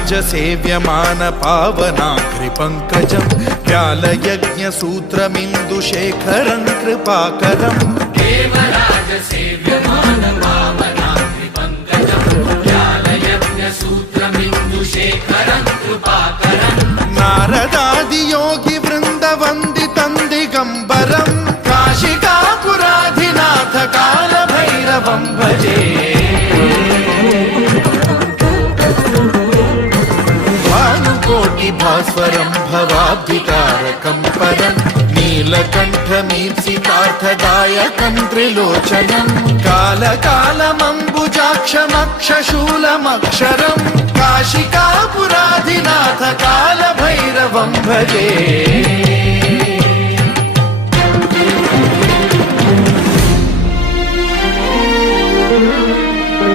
देवराजसेव्यमान पावनाग्रिपङ्कजं व्यालयज्ञसूत्रमिन्दुशेखरं कृपाकरं देवराजसेव्यमान पावनाग्रिपङ्कजं व्यालयज्ञसूत्रमिन्दुशेखरं कृपाकरं नारदादियोगिवृन्दवन्दितं दिगम्बरं काशिकापुराधिनाथ कालभैरवं भजे भास्वरं भवाब्धितारकं परं नीलकण्ठमीप्सितार्थदायकं त्रिलोचनं कालकालमम्बुजाक्षमक्षशूलमक्षरं काशिकापुराधिनाथ कालभैरवं भजे।